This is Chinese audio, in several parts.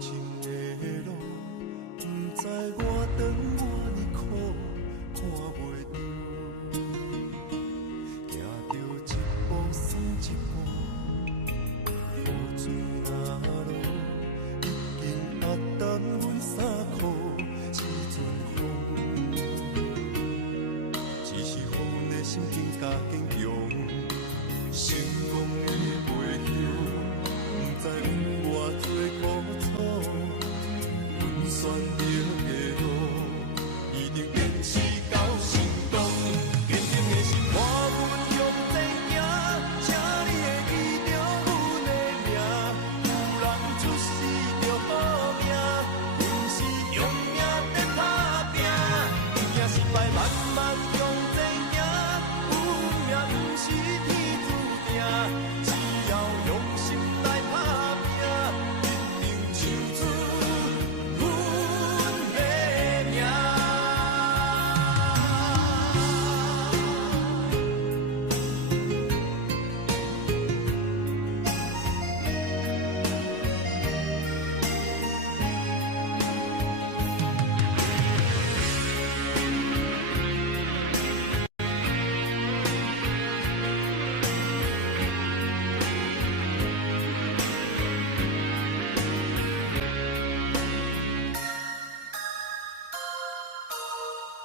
前的路，不知我长我呢苦，看袂着，行着一步算一步，雨水若落，已经压淡阮衫裤，时阵风，只是予阮的心更加坚强，成功的背后。不知有偌多苦楚，阮选择的路，一定坚持到成功。坚定的心伴阮向前行，请你会记着阮的名。有人出世着好命，阮是用命在打拼。赢也失败慢慢向前行，有命不是天注定。只要用心来打拼，一定唱出阮的名。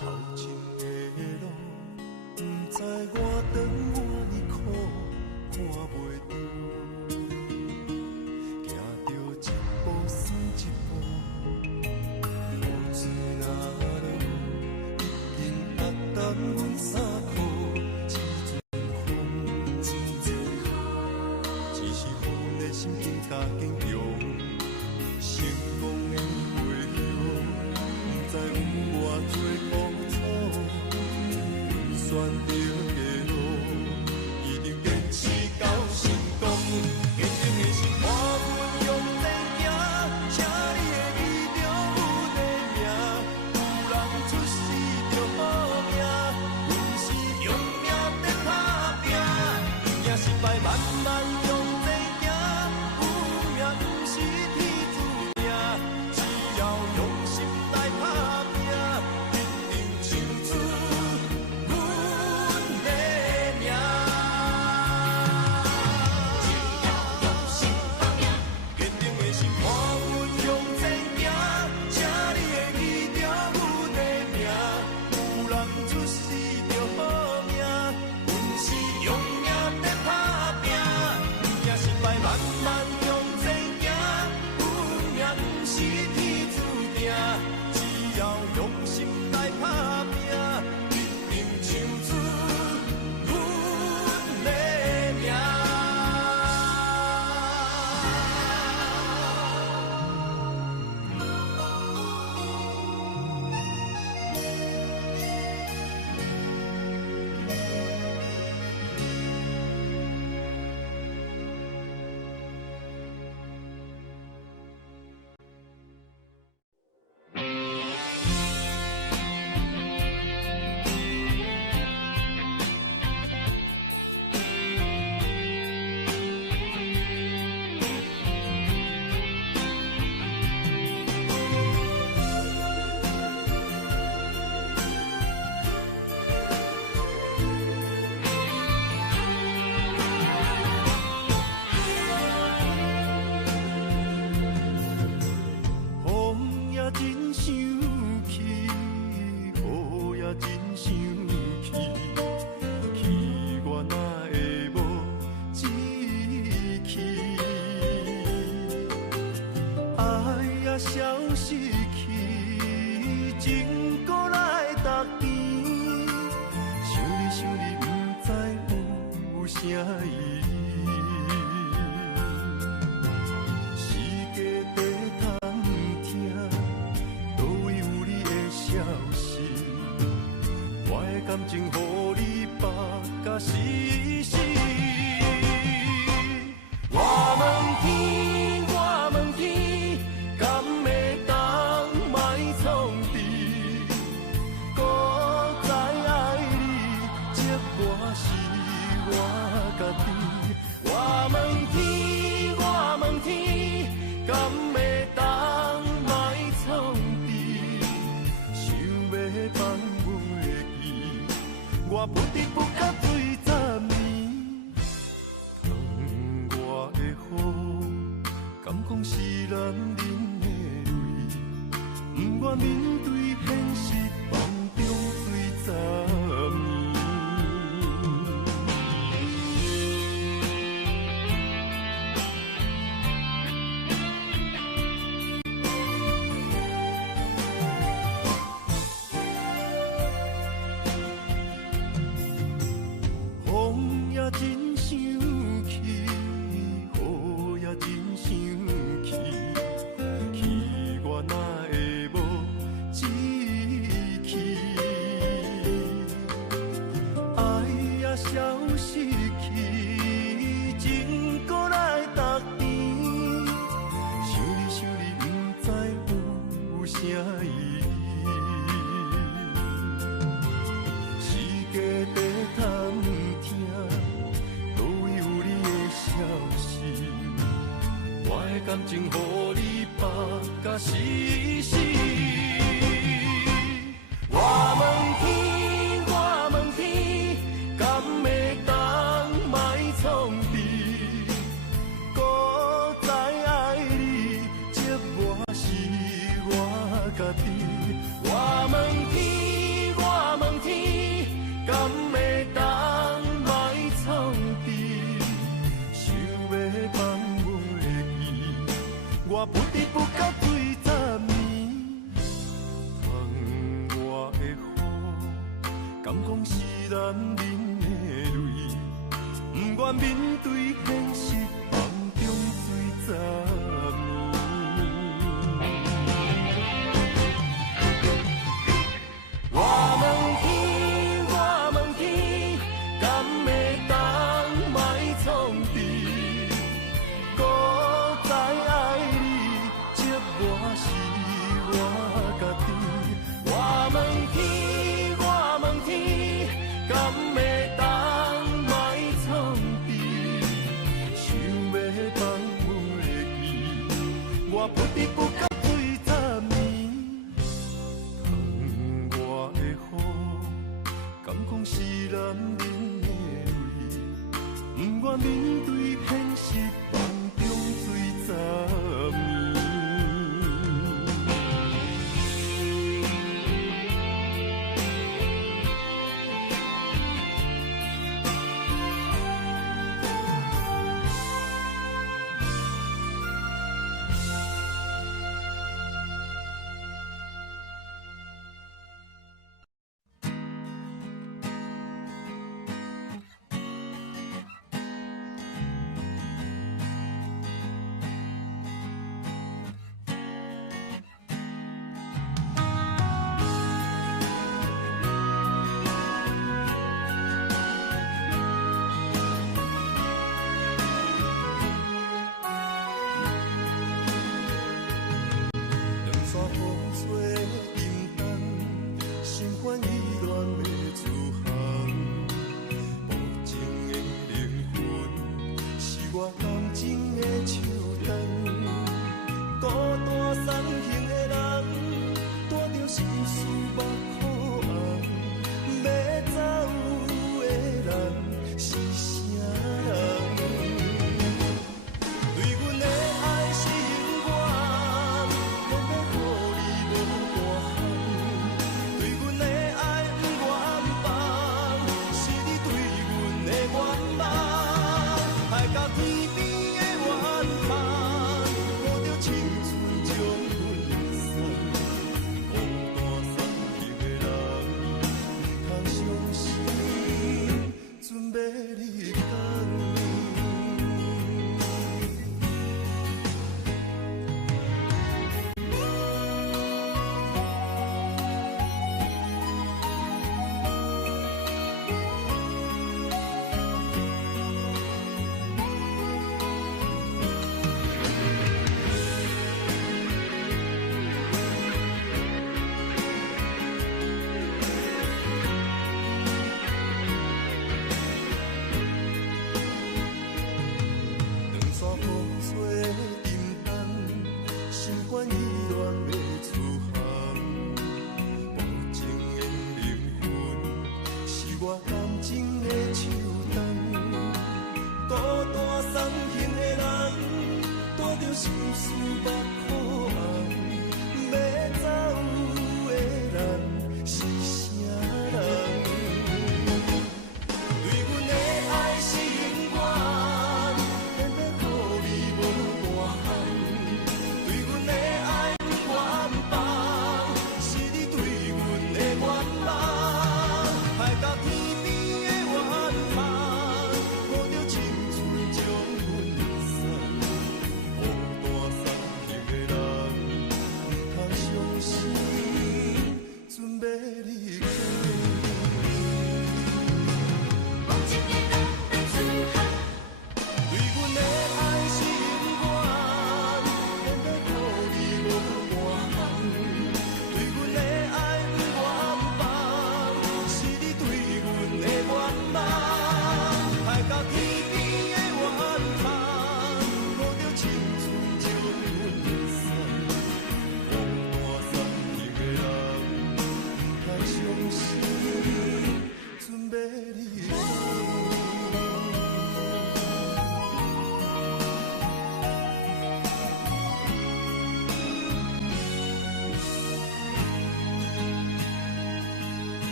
头前的路，不知我长我呢苦，看袂着，行着一步算一步，雨水若落，已经压淡阮衫裤，时阵风，只是予阮的心更加坚强，成功的背后。不知有偌多苦楚，阮选择的路，一定坚持到成功。坚定的心伴阮向前行，请你会记着阮的名。有人出世着好命，阮是用命在打拼。赢也失败慢慢向前行，有命不是天注定。只要用心来打拼，一定唱出阮的名。只要用心打拼，坚定的心伴阮向前行，请你会记着阮的名。有人出世着好命，阮是用命在打拼。赢也失败慢慢向前行，有命不是天注定。只要用心来打拼，一定唱出阮的名。风也真生气，雨也真生气，气我哪会无志气？爱也消失去，情搁来逐天。想你，不知有啥意义。世界地通听，倒位有你的消息？我的感情，予你绑甲死死。我问天，我问天，敢会当卖创治？搁再爱你，这我是我家己。忍的泪，不愿面对现实梦中水十年。风也真生气，雨也真生气，气我哪会无志气？爱也消失去，情搁来逐甜，想你不知有啥意义。世界在探听，倒位有你的消息？我的感情，予你绑甲死死。我问天，我问天，敢会当莫创治？搁再爱你，这我是我家己。我问天，我问天，敢会当莫创治？想要放袂记，我不得不甲对十年。窗外的雨，敢讲是男人的泪，不愿面对现实梦中水十年。我问天，我问天，敢会当莫创治？搁再爱你，这我是我家己。我问天，我问天，敢会当莫创治？想要放袂记，我不得不甲对十年。窗外的雨，敢讲是男人的泪，不愿面对现实梦中水十年。心事目眶。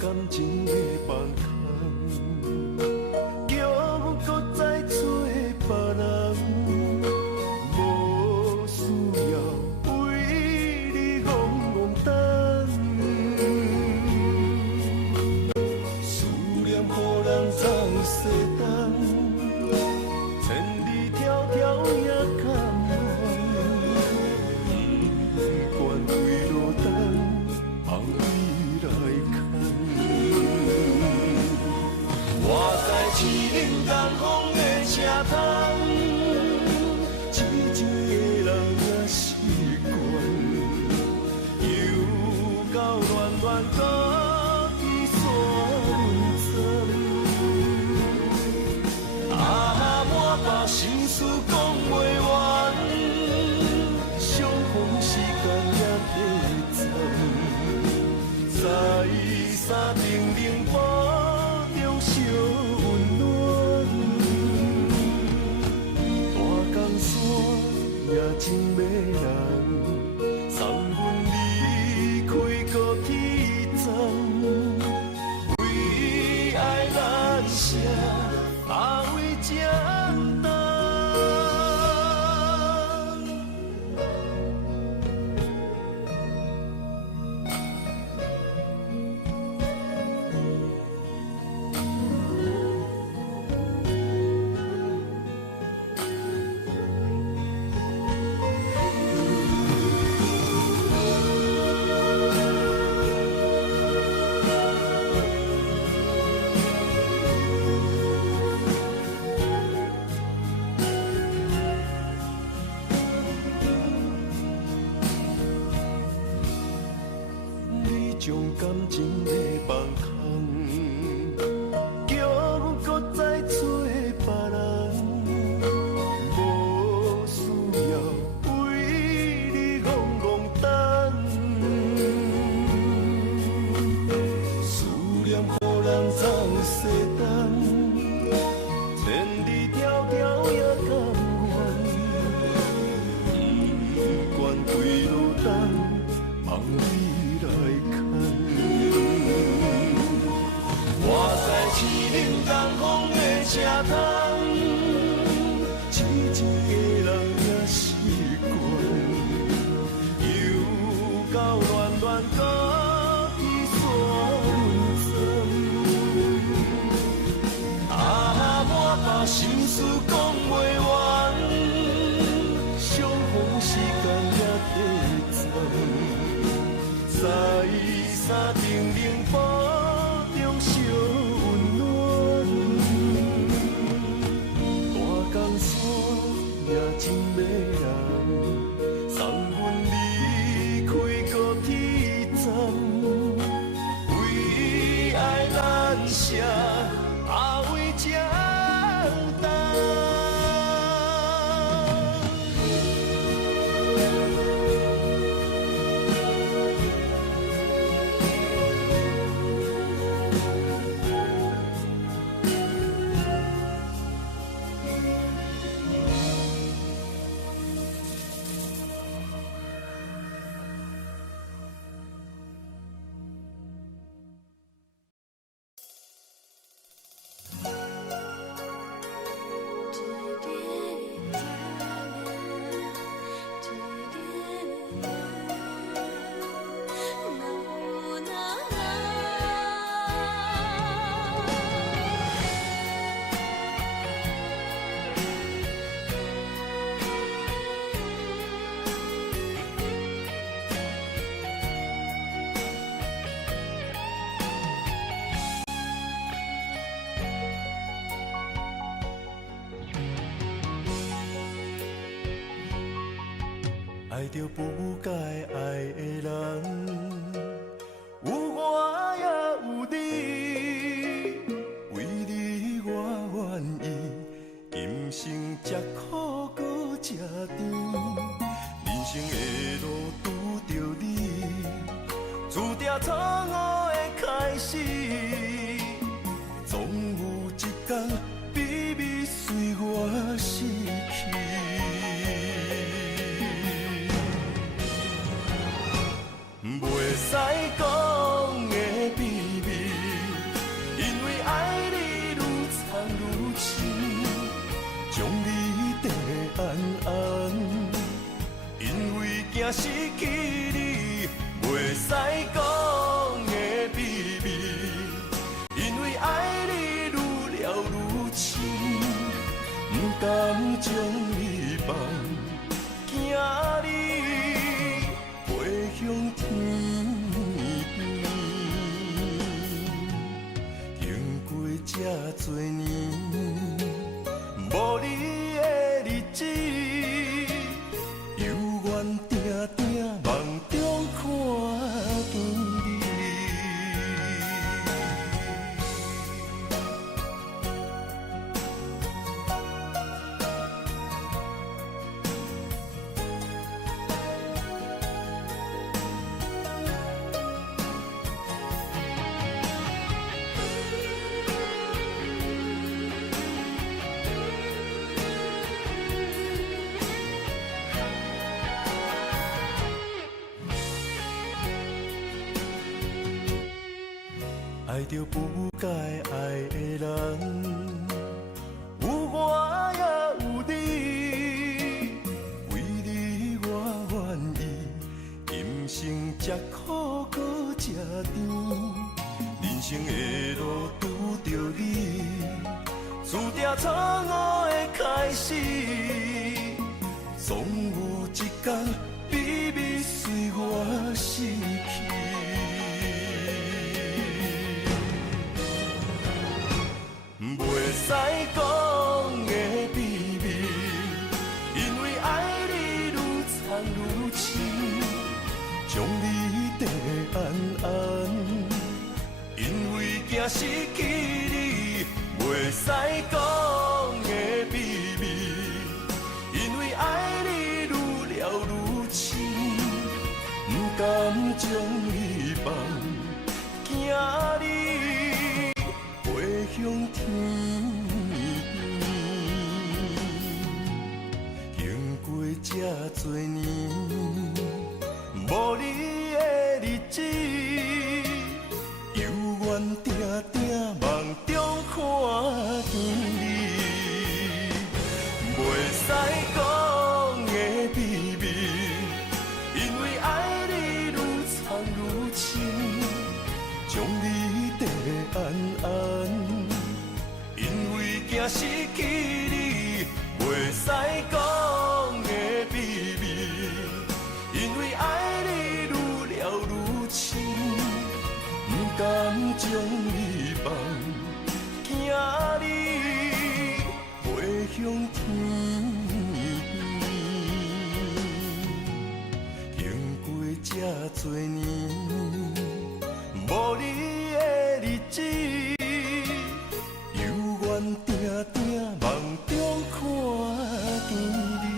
感情的放空，叫阮搁再找别人，无需要为你戆戆等。思念予人总西东，千里迢迢也甘愿，不管归路灯，望你来牵。我在市林东风的车窗，痴情的人也习惯，又到乱乱搁去山针。啊，满腹心事讲袂完，相逢时间也短暂，在山顶顶波中烧温暖，大江山也真迷人，送阮离开高铁站，为爱难舍，为江东。将感情的放空，叫阮搁再找别人，无需要为你戆戆等。思念予人总西东，千里迢迢也甘愿，不管归路灯，望你来牵。我在市林东风的车窗，痴情的人也习惯，又到乱乱搁去山针。啊，满腹心事讲袂完，相逢时间也短暂，在山顶顶波中烧温暖，大江山也真迷人，送阮离开高铁站，为爱难舍，为江东。爱着不该爱的人，有我也有你，为你我愿意，今生吃苦搁吃甜，人生的路拄着你，注定错误的开始，总有一天秘密随我逝去。袂使讲的秘密，惊失去你，袂使讲的秘密，因为爱你愈了愈深，不甘将你放，惊你飞向天。经过这多年，无你的日子。定定梦中看见你，爱着不该爱的人，有我也有你，为你我愿意，今生吃苦搁吃甜，人生的路拄着你，注定错误的开始，总有一天秘密随我逝去。袂使讲的秘密，因为爱你愈藏愈深，将你地安安，因为惊失去你，袂使讲的秘密，因为爱你愈了愈深，不甘将你放，惊你飞向天。经过这多年，无你的日子，犹原定定梦中看见你。袂使讲的秘密，因为爱你愈藏愈深，将你地安安，因为惊失去你，袂使讲的秘密，因为爱你愈了愈深，不甘将你放，惊你飞向天。经过这多年，无你的日子，犹原定定梦中看见你。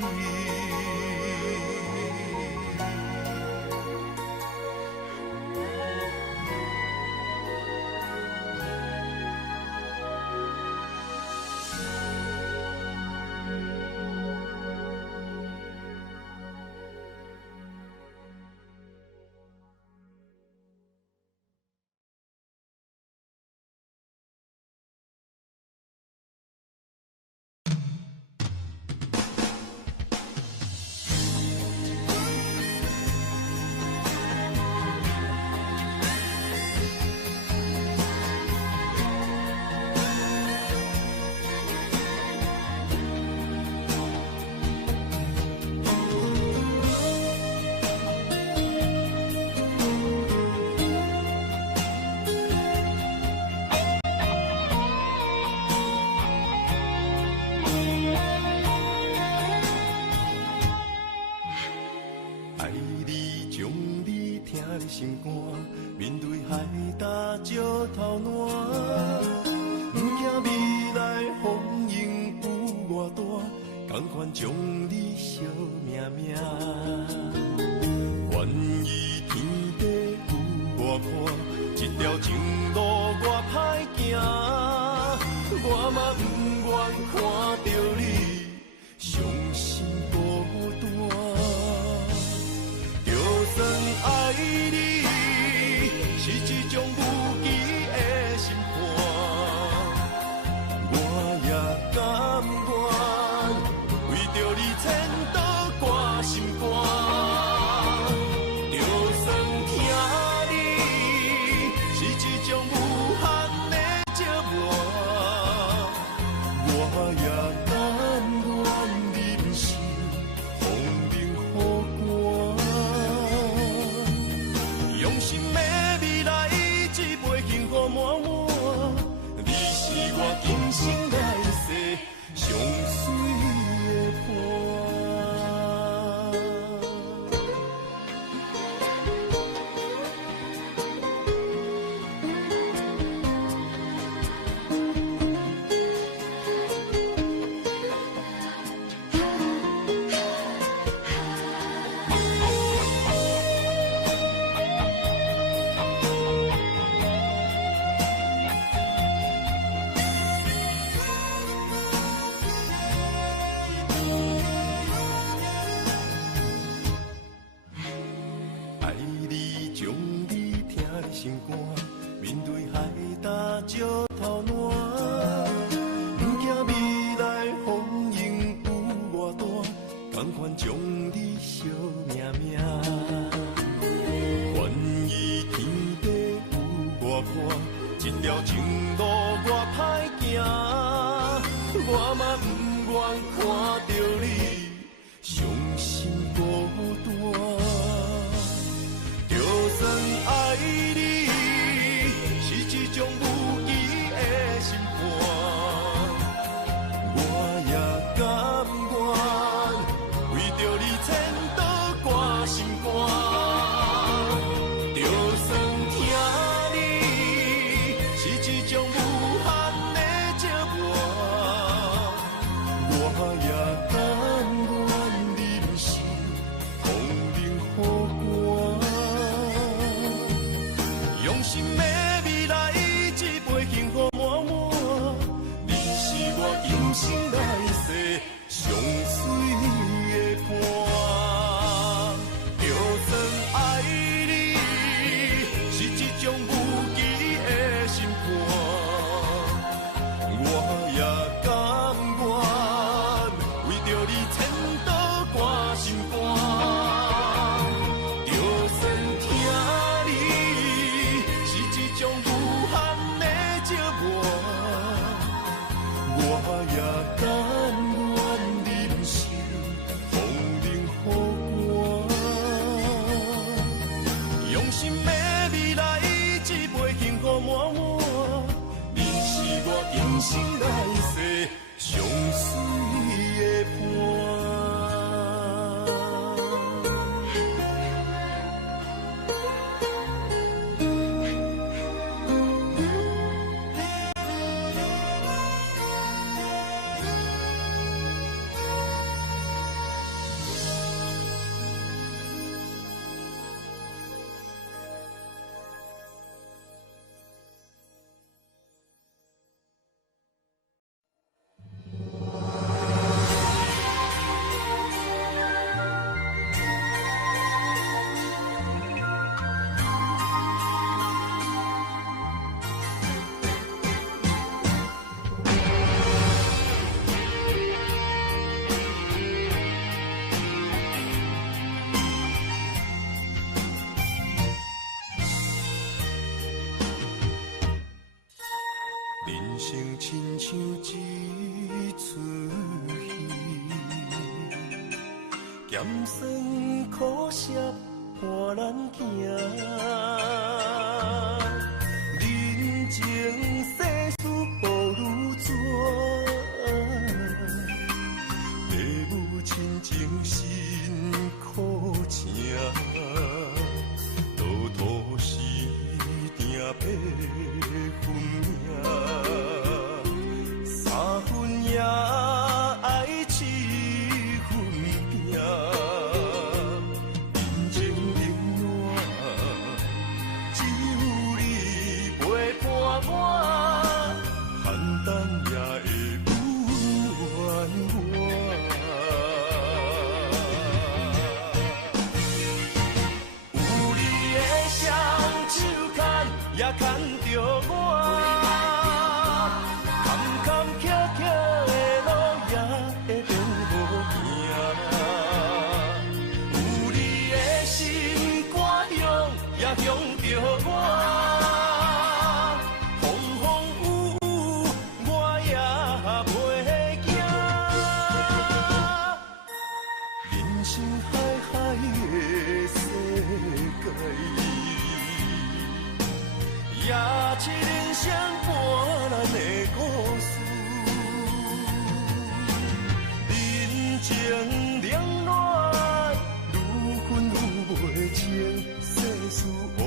心肝，面对海大石头烂，不惊未来风雨有偌大，同款将你惜命命。愿意天地有我伴，这条情路我歹行，我嘛不愿看到你伤心孤单。就算爱你是一种无期的心肝，我也甘愿为着你千刀挂心肝。福满满，你是我今生来世上水的伴。心肝，面对海大石头烂，不惊未来风雨有偌大，甘愿将你惜命命。愿意天地有我看，这条情路我歹行，我嘛不愿看到你伤心孤单。就算爱你是一种无意的心肝，我也甘愿为着你牵倒挂心肝。就算疼你是一种无限的折磨，我也甘愿忍受风冷雨寒。用心的未来，一杯幸福满满。你是我今生来世上水的伴。就算爱你是一种无期的心肝，我也甘愿为着你牵倒挂心肝。我也甘愿忍受风冷雨寒，用心的未来，一杯幸福满满。你是我今生来世上水的伴。人生亲像一出戏，咸酸苦涩伴咱行。人情世事无如纸，父母亲情辛苦情，路途是定白分命。3分也爱7分拼，人情冷暖，只有你陪伴我。声伴咱的故事。人情冷暖，愈分愈袂清，世事往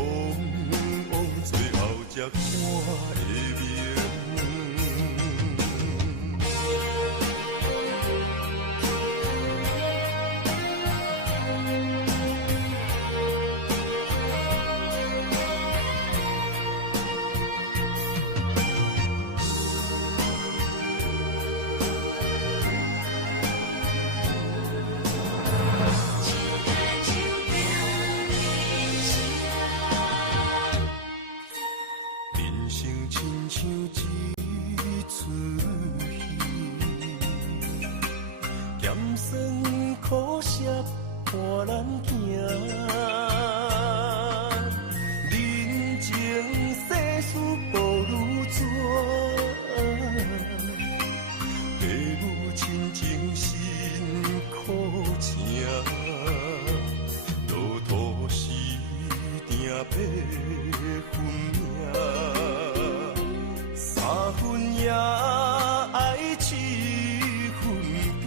往最后才看会明。苦涩伴咱行，人情世事无如纸，父母亲情辛苦请，路途时定要分命，三分也爱七分拼。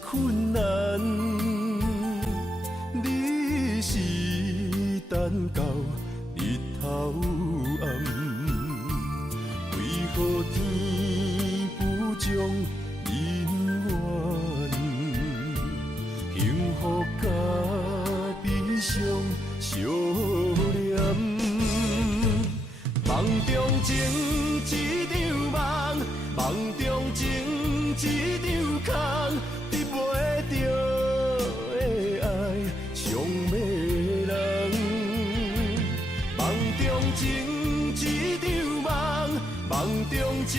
困难，你是等到日头暗，为何天不将人怨？福甲悲伤相连，梦中情一场梦，梦中情一场空，得袂着的爱上迷人。梦中情一场梦，梦中情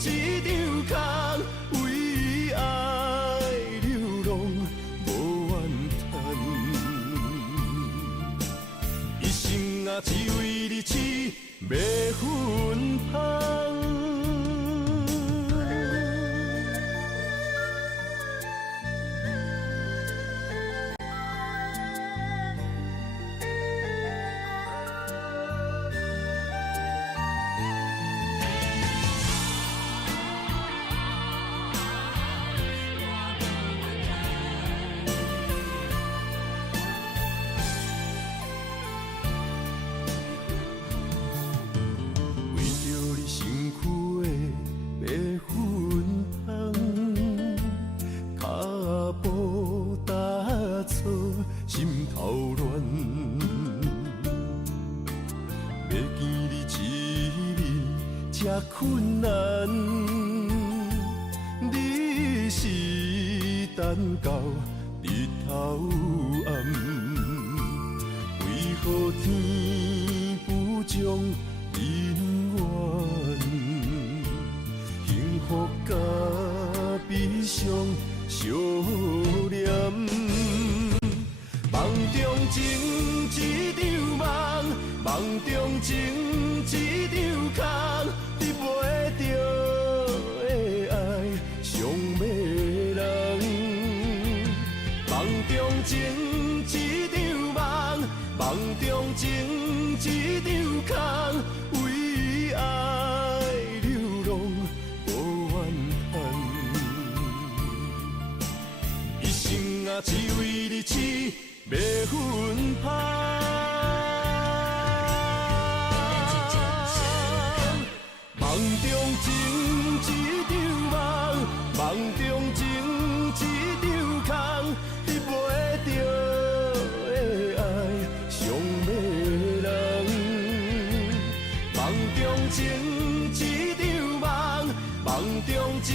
一场空，为爱流浪无怨叹，一生啊只为你痴，袂分芳。心头乱，要见你一面这困难，你是等到日头暗，为何天不将人缘？幸福甲悲伤相连。梦中情一场梦，梦中情一场空，得袂着的爱上迷人。梦中情一场梦，梦中情一场空，为爱流浪无怨叹，一生啊只为你痴。袂分芳，梦中情一场梦，梦中情一场空，得袂着的爱上迷人。梦中情一场梦，梦中情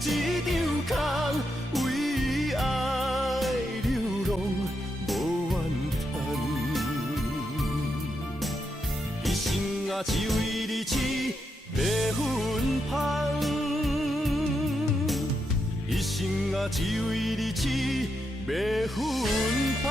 一场空，为爱流浪。啊，只为你痴，袂分芳。一生啊，只为你痴，袂分芳。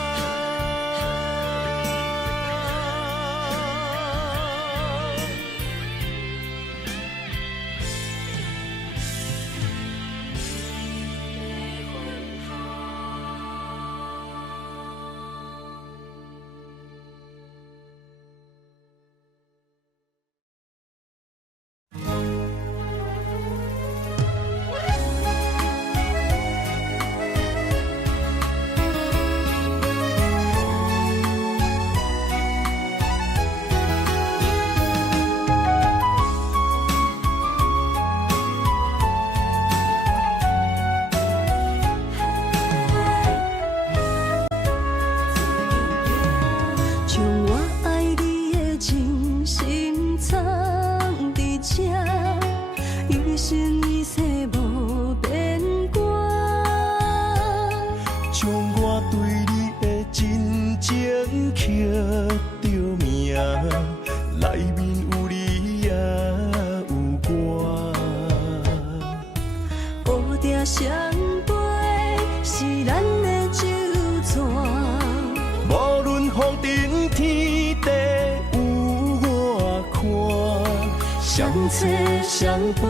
相找相陪，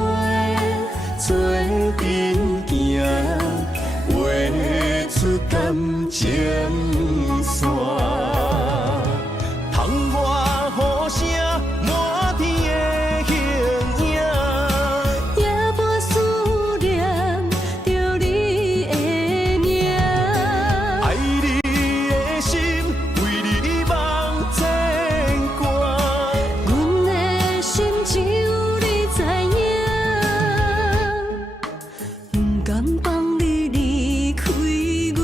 做阵行，画出感情线。窗外雨声，满天的形影，夜半思念着你的名。爱你的心，为你梦牵挂。阮的心只有你知影，不甘放你离开阮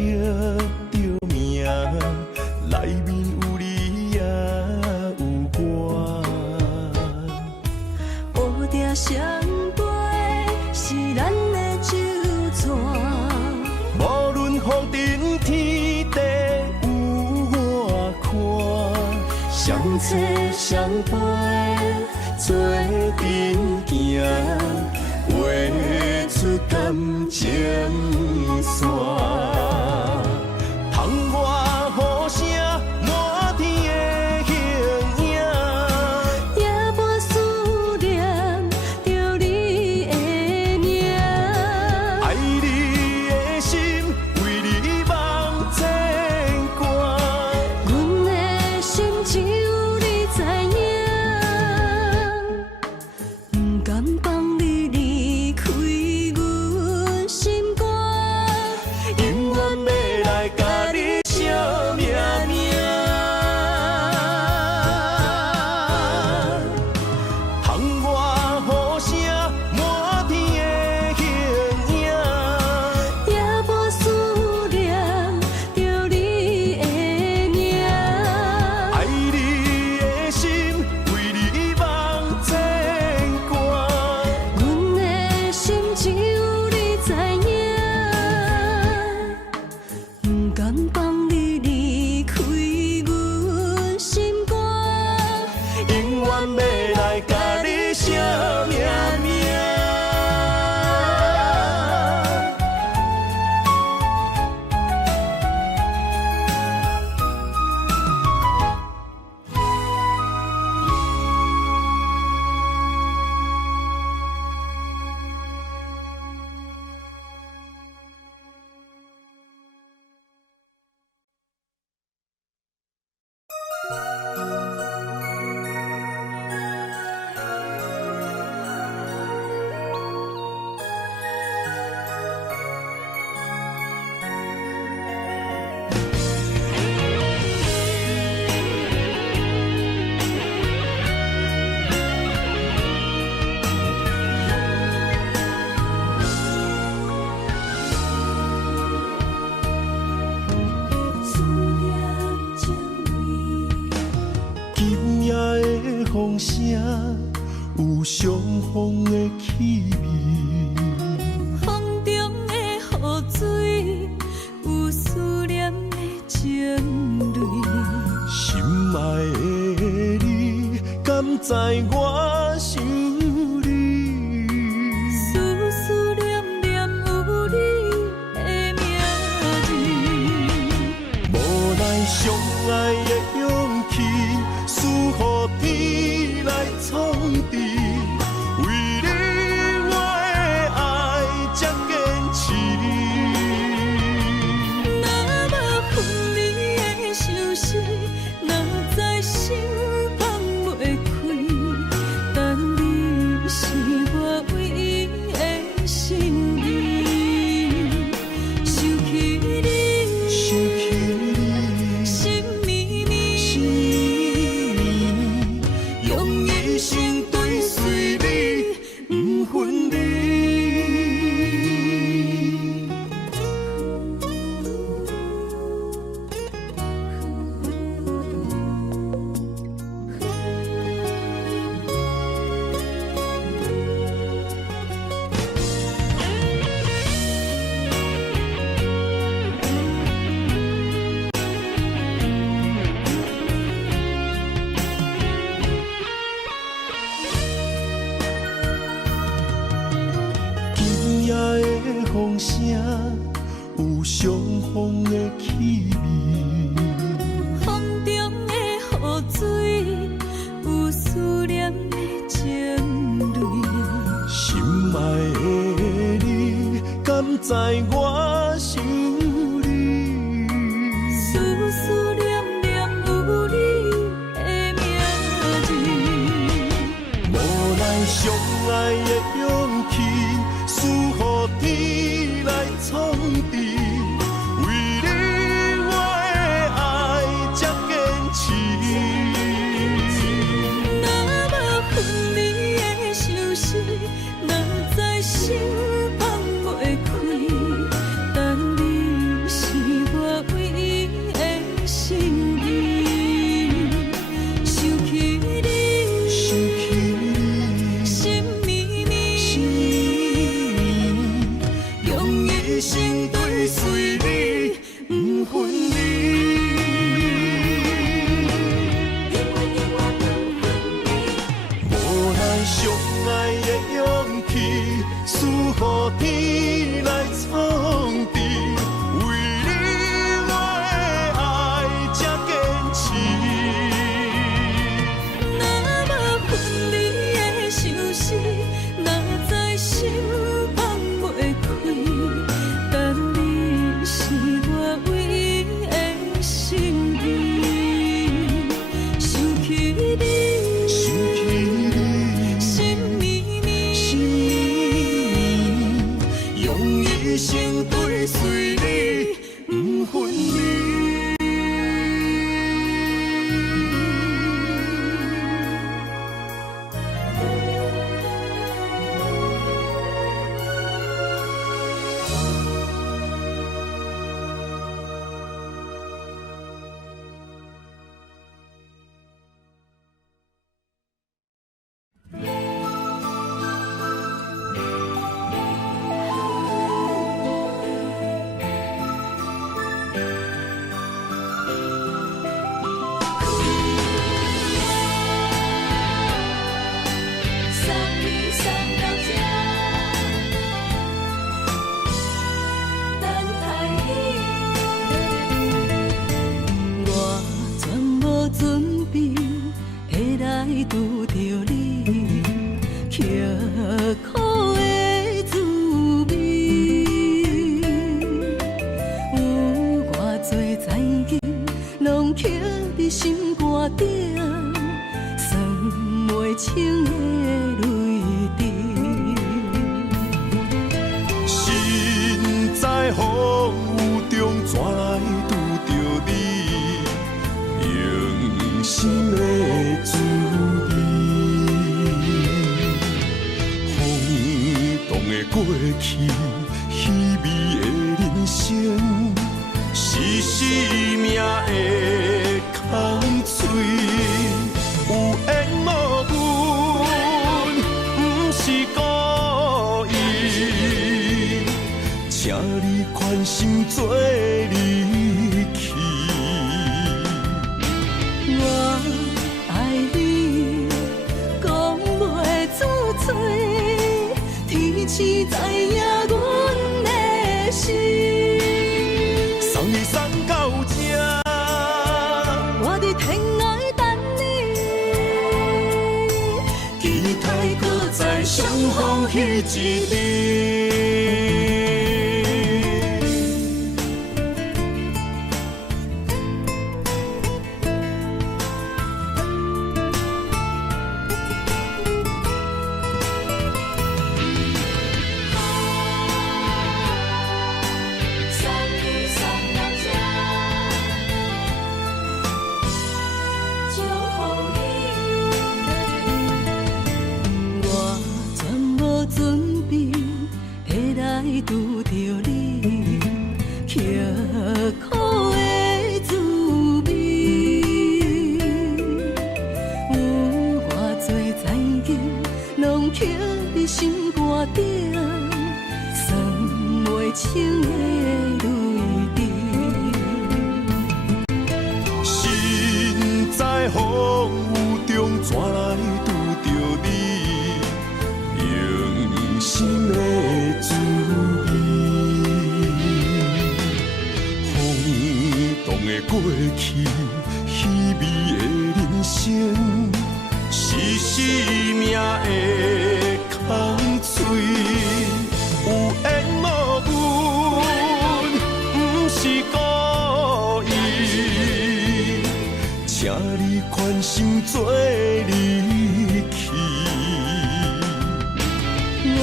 着名，内面有你也有我。乌蝶双飞是咱的酒泉，无论风尘天地有我看，相切相陪做阵行，画出感情线。窗外雨声满天的形影，夜半思念着你的名。爱你的心为你梦牵挂，阮的心只有你知影，不甘放你离开阮心肝，永远要来甲你惜命命。窗外雨声满天的形影，夜半思念着你的名。爱你的心为你梦牵挂，阮的心只有你知影，不甘放你离开阮心肝，永远要来甲你惜命命。思念情味，今夜的风声有相逢的气味，风中的雨水有思念的情泪。心爱的你，敢知我想你？思念念有你的名字，无奈相爱的勇气，赐予天来创治。为你我的爱才坚持。若无分离的相思，哪知心放袂开。但你是我唯一的心意，想起你，想起你，心绵绵，心绵，用一生追随你，不分离。今夜的风声有相逢的气味，风中的雨水有思念的情泪。心爱的你，敢知我想你？思念念有你的名字，无奈相爱的勇气，赐予天来创治。为你我的爱才坚持。若无分离的相思，哪知心放袂开。拄着你，刻苦的滋味。有偌多残景，拢刻伫心肝顶，算袂清的泪滴。心在风雨中，怎来拄着你？用心的滋味，轰动的过去，稀微的人生，是生命的空嘴，有缘无分，不是故意，请你宽心做离去。我爱你，讲袂出嘴，天赐知影阮的心。送你送到这，我伫天涯等你，期待搁再相逢彼一日。拄着你，刻苦的滋味。有偌多残景，拢刻伫心肝顶，算袂清的泪滴。心在风雨中，怎来拄着你？用心的滋味，轰动的过去，稀微的人生，是生命的空嘴，有缘无分，不是故意，请你宽心做离去。我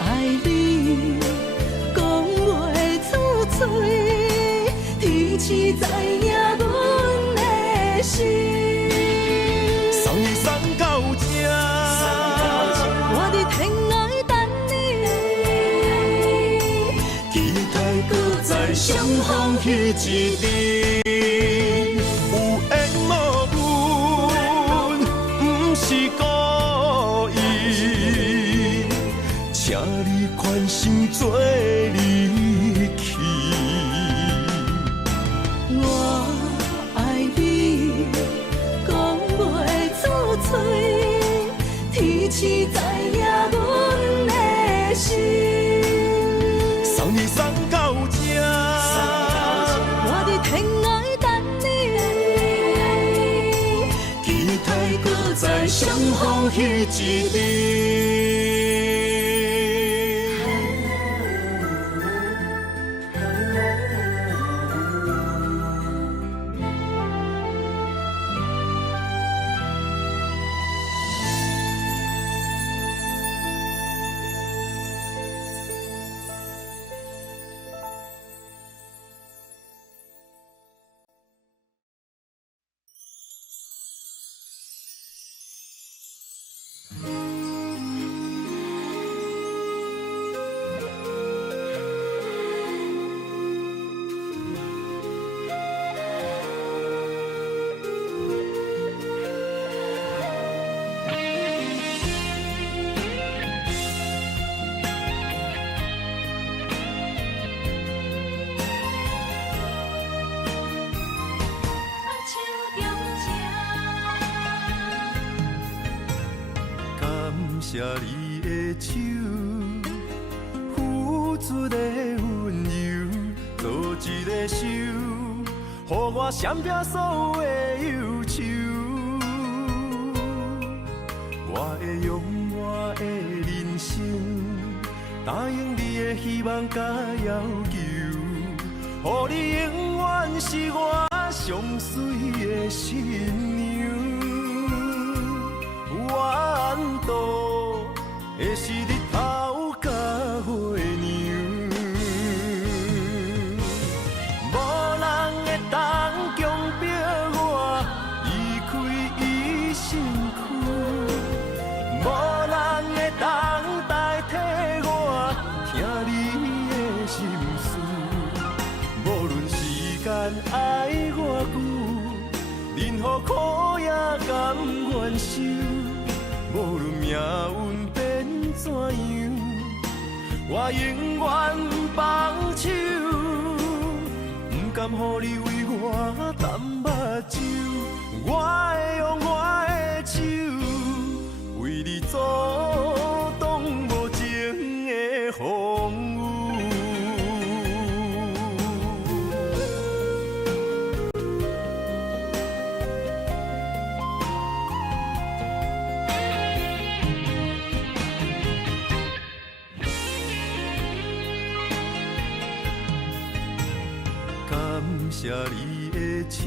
爱你，讲袂出嘴，天赐知影阮的心。送你送到这，我伫天涯等你，期待搁再相逢彼一日。有缘无分，不是故意，请你宽心做离去。我爱你，讲袂出嘴，天赐知影阮的心。送你送到这，我伫天涯等你，期待搁再相逢彼一日。谢你的手，付出的温柔，做一个手，予我闪避所有的忧愁。我会用我的人生答应你的希望甲要求，予你永远是我上水的新娘。缘途会是日头甲月亮，无人会当强迫我离开伊身躯，无人会当代替我听你的心事。无论时间爱我久，任何苦也甘愿受。无论命运变怎样，我永远放手，不甘予你为我淡目睭。我会用我的手，为你阻挡无情的风雨。感谢你的手，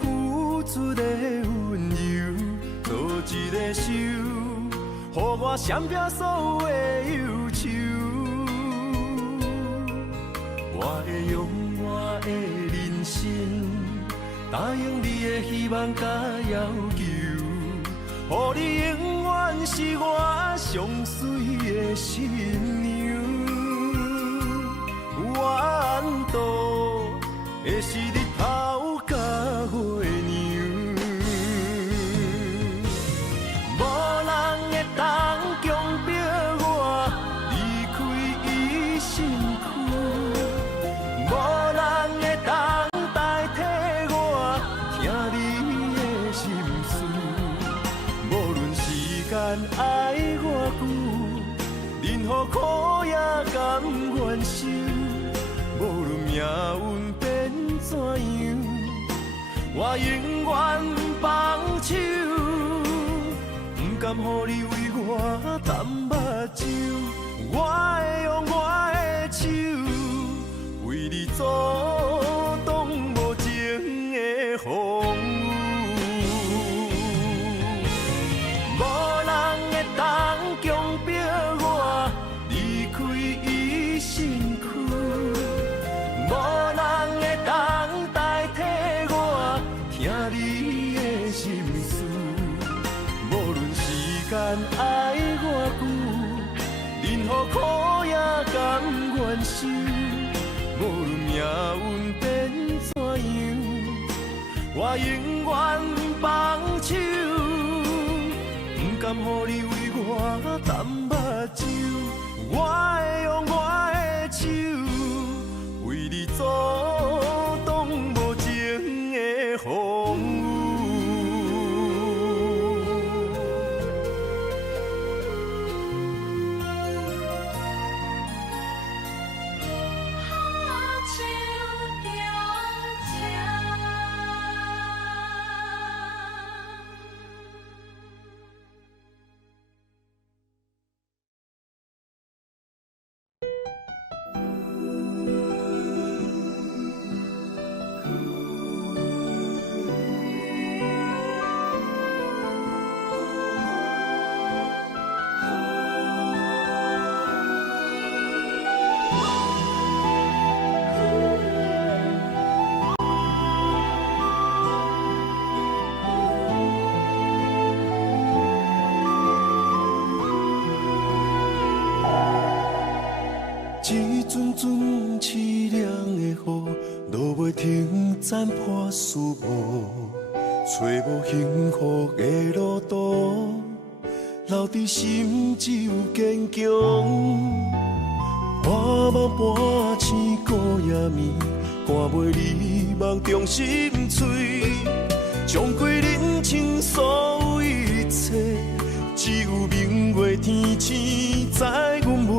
付出的温柔，做一个手，予我闪避所有的忧愁。我会用我的人生答应你的希望甲要求，予你永远是我上水的新娘。缘途会是日头甲月亮，无人会当强迫我离开伊身躯，无人会当代替我听你的心事。无论时间爱我久，任何苦也甘愿受。无论命运变怎样，我永远放手，不甘予你为我淡目睭。我会用我的手，为你阻挡无情的风雨。无人会当强迫我离开伊身躯，无人会当代替我听你的心事。无论时间爱我久，任何苦也甘愿受。无论命运变怎样，我永远放手，不甘予你为我淡目睭。我会用我的手，为你阻挡无情的风雨。一阵阵凄凉的雨，落袂停，斩破思无，找无幸福的路途，留伫心只有坚强。半梦半醒孤夜眠，赶袂你梦中心碎，将归人生所有一切，只有明月天星知阮袂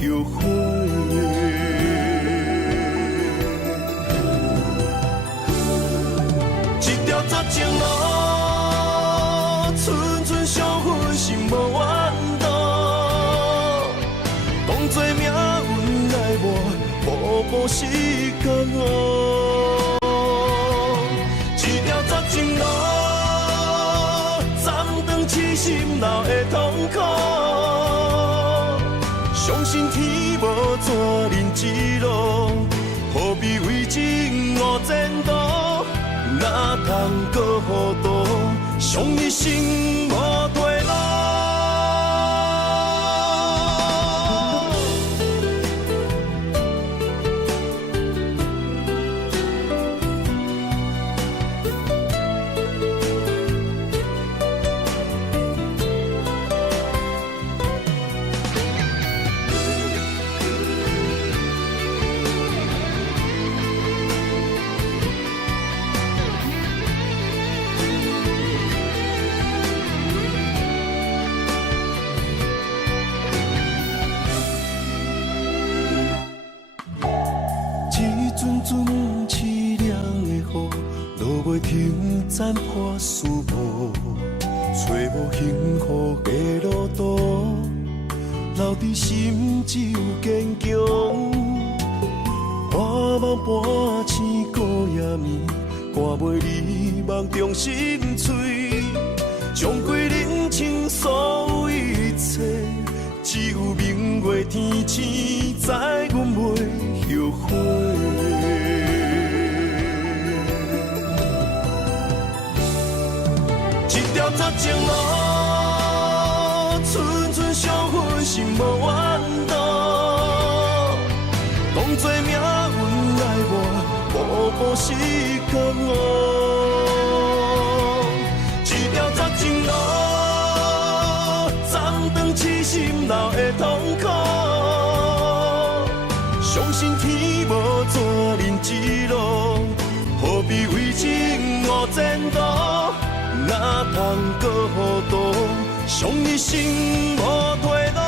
后悔。一条绝情路，寸时间哦。一条绝情路，暂长痴心闹的痛苦。相信天无绝人之路，何必为情误前途？哪通搁糊涂，伤一生无退路。停暂破思无，找无幸福的路途，留伫心只有坚强。半梦半醒孤夜眠，赶袂你梦中心碎，将归人情所有一切，只有明月天星知阮袂后悔。一条绝情路，寸寸相分，心无怨妒。当作命运爱我，步步是甘哦。一条绝情路，暂长痴心闹的痛苦。相信天无绝人之路，何必为情误前途？哪通搁糊涂，伤一生无退路。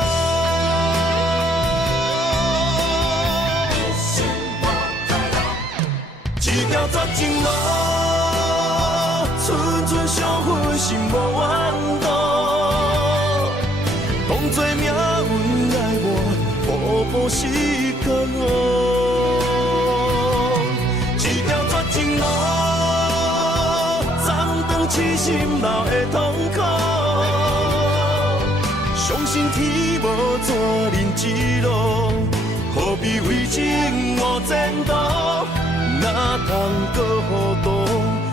一条绝情路，寸寸相分，心无怨妒。当作命运爱我，步步是甘哦。一条绝情路。痴心闹的痛苦，相信天无绝人之路，何必为情误前途？哪通搁糊涂，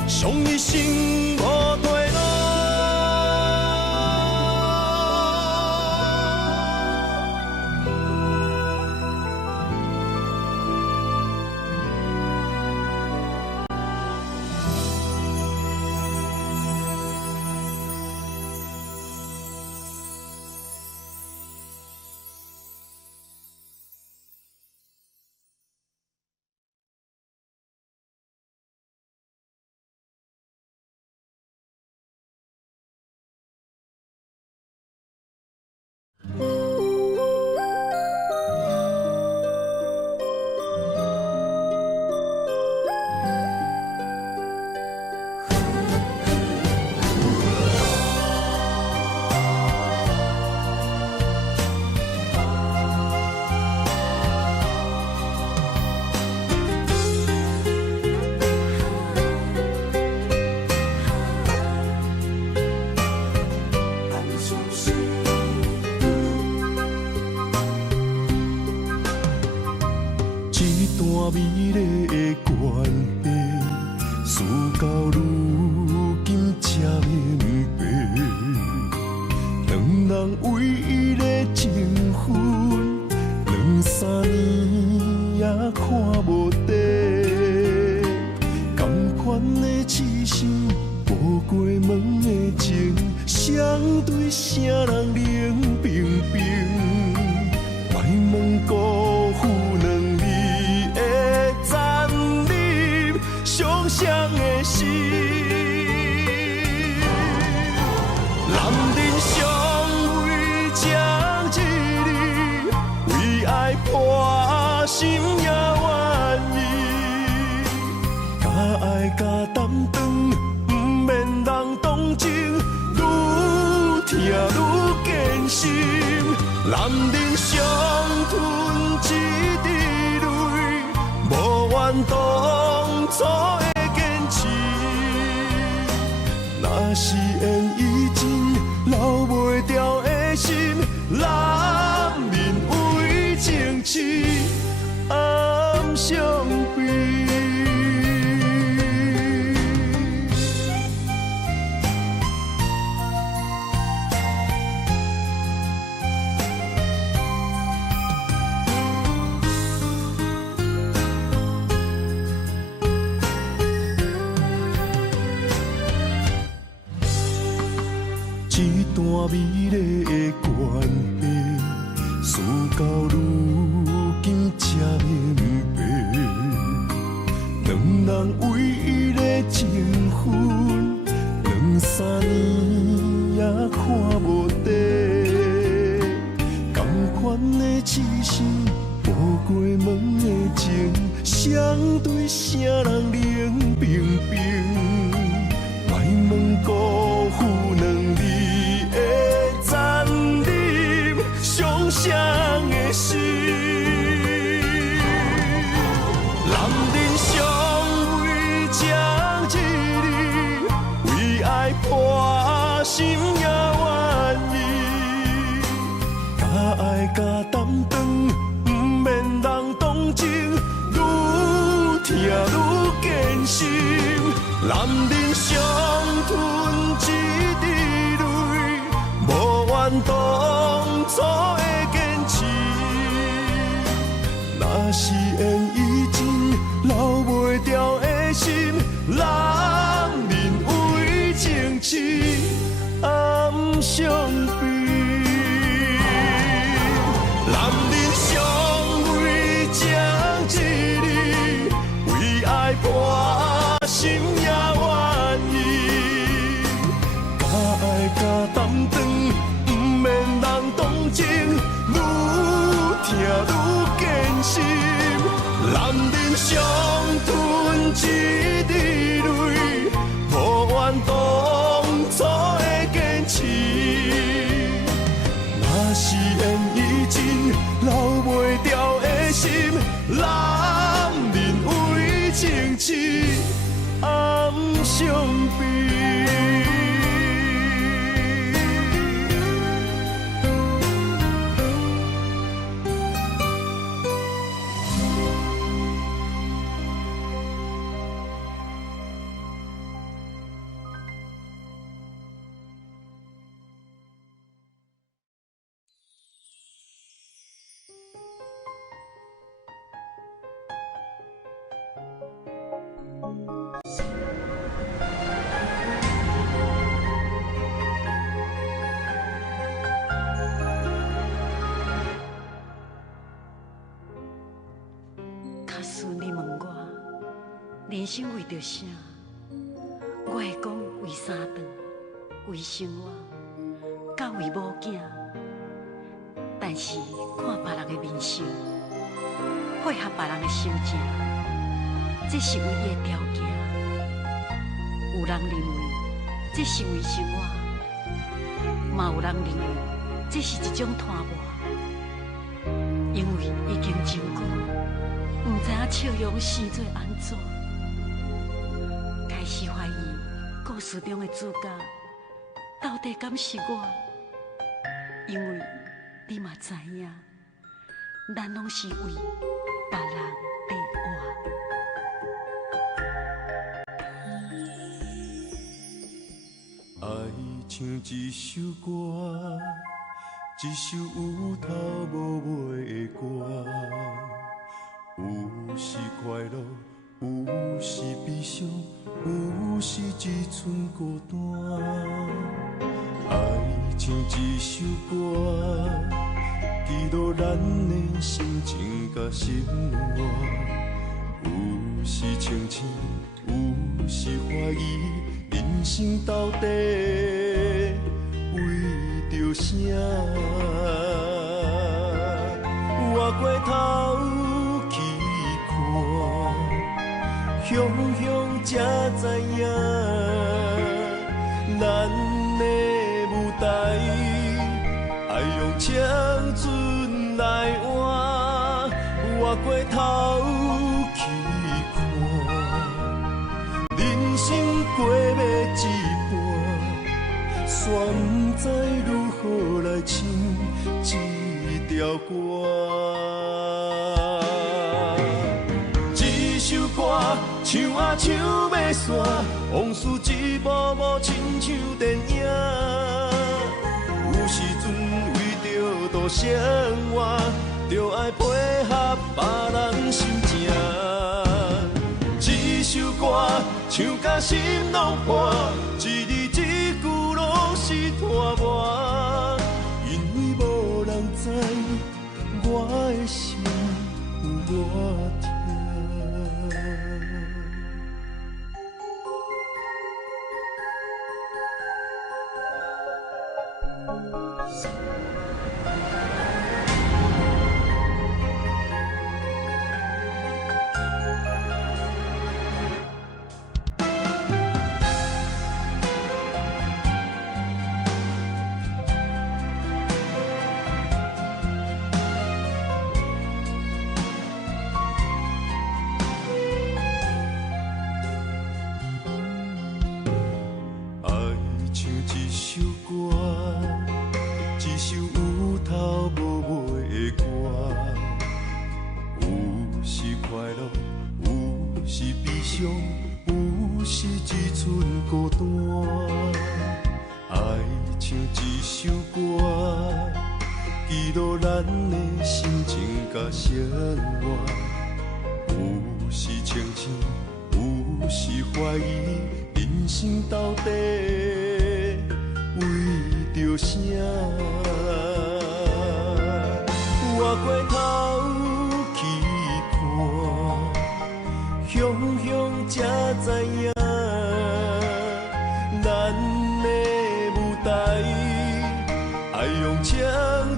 伤一生无退路。美丽的关系，事到如今才明白，两人唯一的情分，2、3年也看无底。同款的痴心，无过门的情，相对啥人冷冰冰？莫问辜负两字。相像的心，男人相为将一日，为爱破心也愿意。假爱假担当，不免人同情，愈疼愈艰辛。男人相吞一滴泪。怨当初的坚持。若是缘已尽，留袂住的心，男人为情痴，暗伤悲。一段美丽的关系，事到如今才明白，两人唯一的情分，2、3年也看无底。同款的痴心，步过门的情，相对啥人冷冰冰？莫问辜负两字。残忍伤伤的心，男人尚未将一日，为爱破心也愿意。甲爱甲担当，不免人同情，愈听愈艰辛。男人伤吞一滴泪。无怨当初的坚持，若是缘已尽，留袂住的心，男人为情痴，暗伤悲。男人尚未将一日，为爱破心也愿意，甲爱甲担当。免人同情，愈听愈艰辛。男人伤吞一滴泪，无怨当初的坚持。若是缘已尽，留袂住的心，男人为情痴，暗伤悲。人生为着啥？我会讲为三顿，为生活，甲为某囝。但是看别人的面相，配合别人的心情，这是唯一的条件。有人认为这是为生活，嘛有人认为这是一种拖磨。因为已经真久，唔知影笑容生做安怎。开始怀疑故事中的主角到底敢是我，因为你嘛知影，咱拢是为别人在活。爱像一首歌，一首有头无尾的歌，有时快乐。有时悲伤，有时只剩孤单。爱像一首歌，记录咱的心情甲生活。有时清醒，有时怀疑，人生到底为着啥？我过头。乡乡才知影，咱的舞台爱用青春来换。我过头去不知如何来唱这条歌。这首歌唱啊唱要煞，往事一幕幕亲像电影。有时阵为着度生活，就爱配合别人心情。这首歌唱甲心拢破，一字一句拢是拖磨，因为无人知我的心有偌痛。有时只剩孤单，爱唱一首歌，记录咱的心情甲生活。有时清醒，有时怀疑，人生到底为着啥？我过头去看，乡乡才知影，咱的舞台爱用青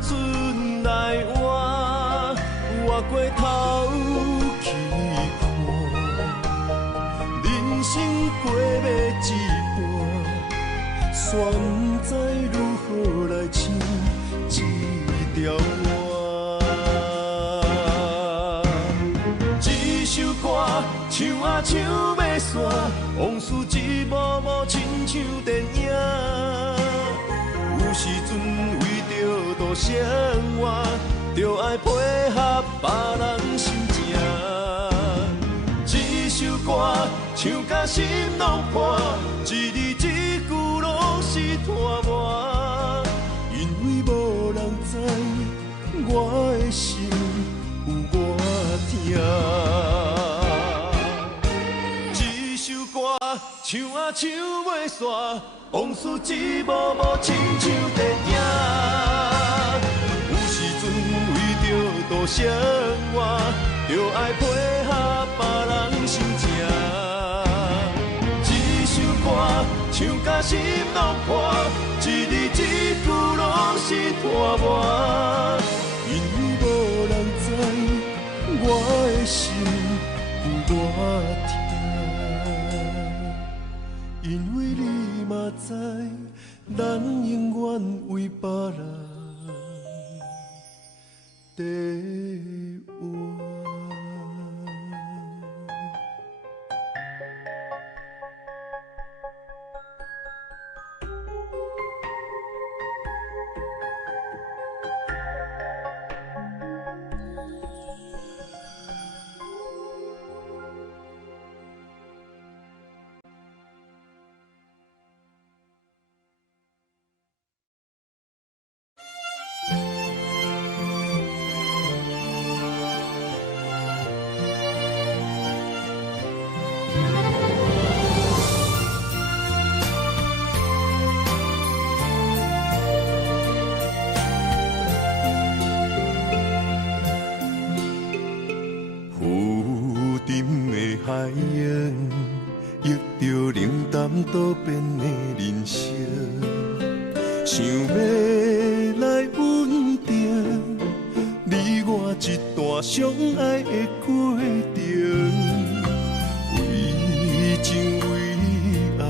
春来换。我过头去看，人生过要一半，煞不知如何来唱这条歌。这首歌唱啊唱要煞，往事一幕幕亲像电影。有时阵为着度生活，就爱配合别人心情。这首歌唱甲心拢破，一字一句拢是拖磨，因为无人知我的心有偌痛。这首歌唱啊唱要煞，往事一幕幕亲像电影。有时阵为着度生活，就爱配合别人心情。这首歌唱甲心拢破，一字一句拢是拖磨，因为无人知我的心有偌痛。因为你嘛知，咱永远为别人地活。海洋遇着冷淡多变的人生，想要来稳定你我一段相爱的过程。为情为爱，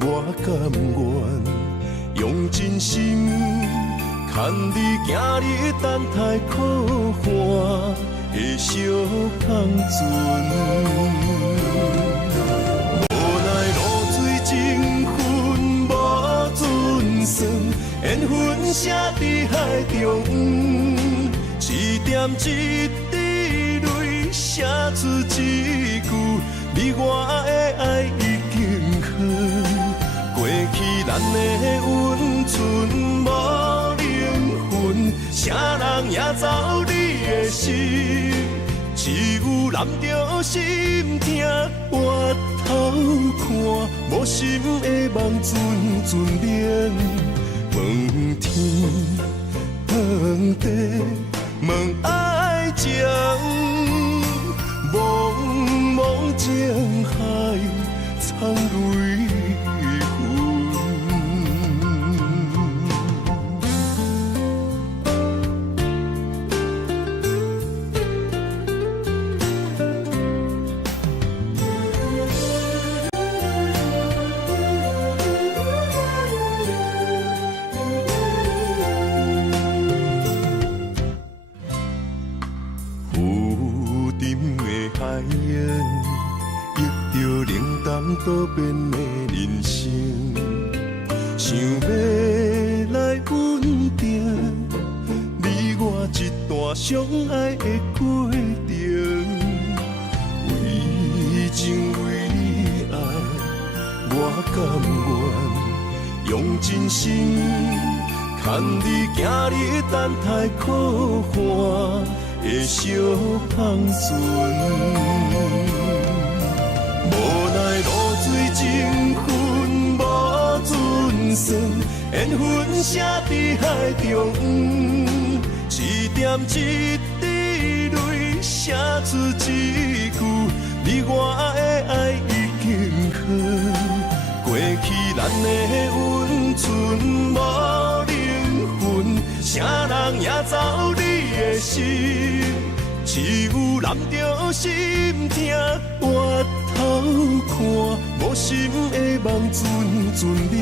我甘愿用真心牵你行你等待苦寒的小康船，无奈露水情分无自写伫海中，一点一滴泪写出一句，你我的爱已经好。过去咱的温存无灵魂，啥人也走你的心，只有揽着心痛，回头看，无心的梦阵阵冷。问天，问地，问爱情，茫茫情海，藏泪痕。多变的人生，想要来稳定你我一段相爱的过程。为情为你爱，我甘愿用真心牵你行你等待可汗的小香船。情分无准算，缘分写伫海中，一点一滴泪写出一句，你我的爱已经好。过去咱的温存无灵魂，啥人也走你的心，只有揽着心痛，回头看，无心的梦阵阵冷。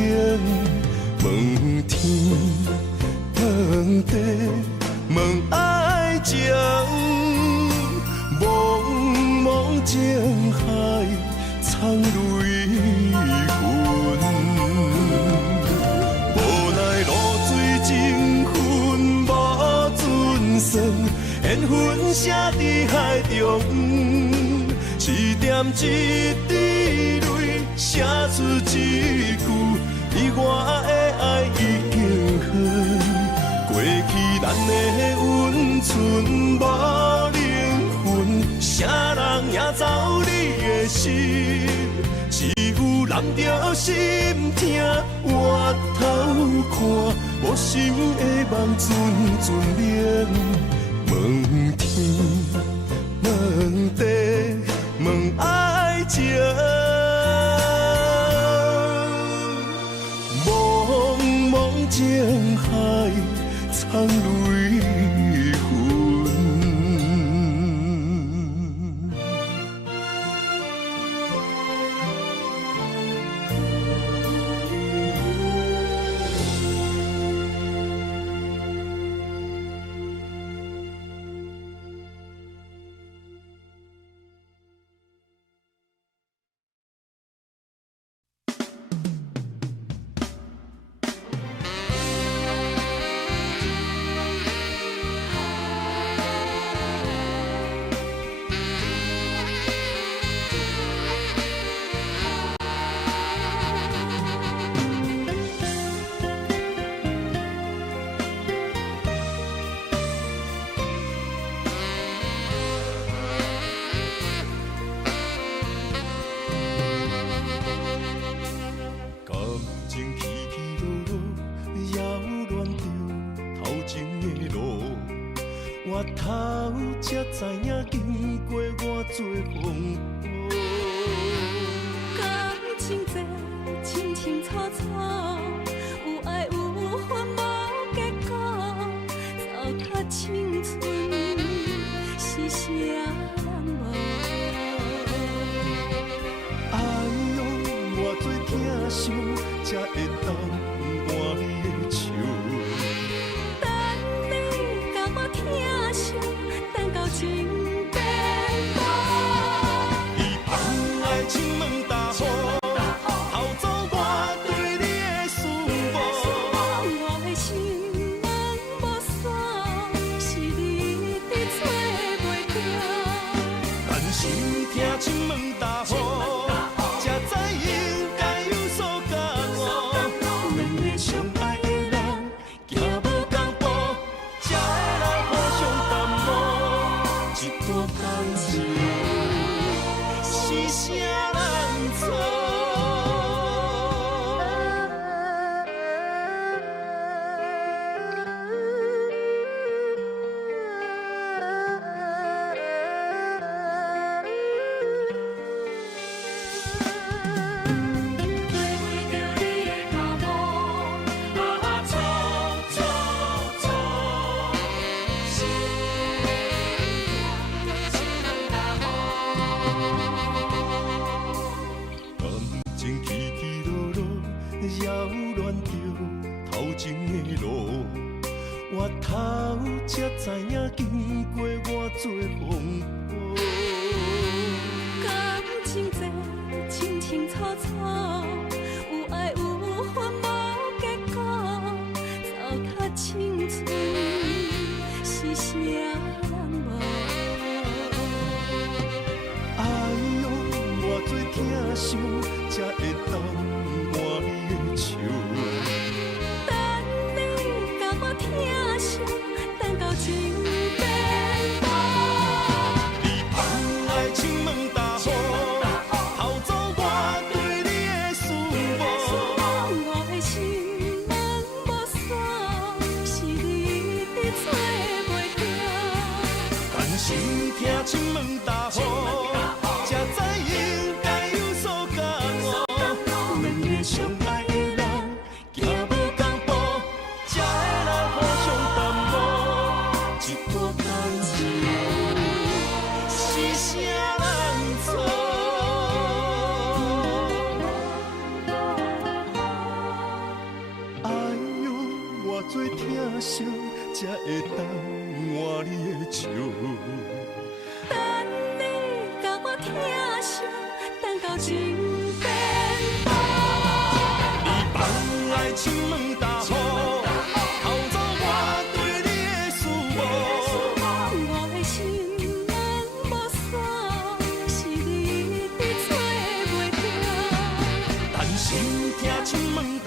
问天，问地，问爱情，茫茫情海，藏泪痕。无奈露水情分无准算，缘分写伫海中。一点一滴泪写出一句，你我的爱已经好。过去咱的温存无灵魂，啥人也走你的心，只有揽着心痛，回头看，无心的梦阵阵冷。问天，问地，问爱情，茫茫情海，藏泪痕。头才知影，经过偌多风雨。感情这清清楚楚，有爱有恨无结果，糟蹋青春是啥人无？爱用偌多疼惜，才会当换你的手。等到情变薄，伊放爱情问大雨，偷走我对听亲门打呼，才知应该有所感悟。两个相爱的人，行无同步，才会来互相耽误。一段感情是啥人错？我头才知影，经过偌多风波。感情这清清楚楚，有爱有恨无结果，糟蹋青春是啥人无？哎呦，偌多疼伤，才会当换你的手。疼惜，等到情变薄。你放爱亲门打呼，偷走我对你的思慕。我的心门无锁，是你伫找袂着。但是听亲门打呼，才知应该有所感悟。两个相爱的人，行无同步，才会来互相耽误。一段感情是啥人错？哎呦，偌多疼惜，才会当换你的手。等你甲我疼惜，等到情变薄。你放爱亲门打呼，偷走我对你的思慕。我的心门无锁，是你伫找袂着。但是听亲门打